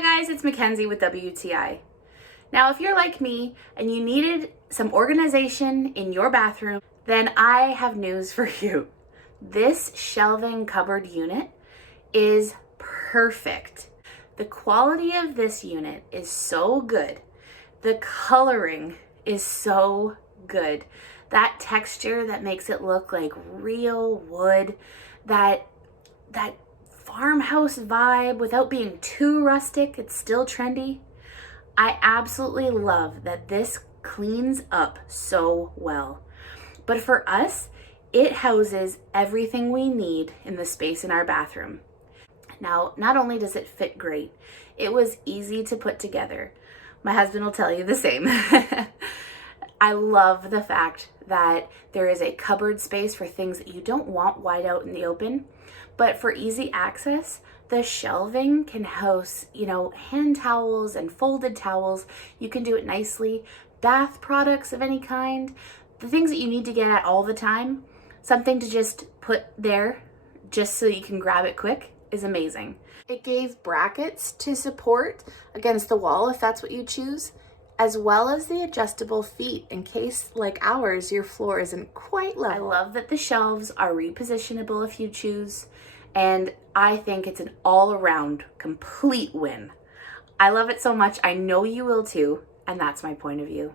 Hi guys, it's Mackenzie with WTI. Now, if you're like me and you needed some organization in your bathroom, then I have news for you. This shelving cupboard unit is perfect. The quality of this unit is so good. The coloring is so good. That texture that makes it look like real wood, that farmhouse vibe without being too rustic, it's still trendy. I absolutely love that this cleans up so well. But for us, it houses everything we need in the space in our bathroom. Now, not only does it fit great, it was easy to put together. My husband will tell you the same. I love the fact that there is a cupboard space for things that you don't want wide out in the open, but for easy access, the shelving can house, hand towels and folded towels. You can do it nicely. Bath products of any kind, the things that you need to get at all the time, something to just put there just so you can grab it quick is amazing. It gave brackets to support against the wall if that's what you choose, as well as the adjustable feet in case, like ours, your floor isn't quite level. I love that the shelves are repositionable if you choose, and I think it's an all-around complete win. I love it so much. I know you will too, and that's my point of view.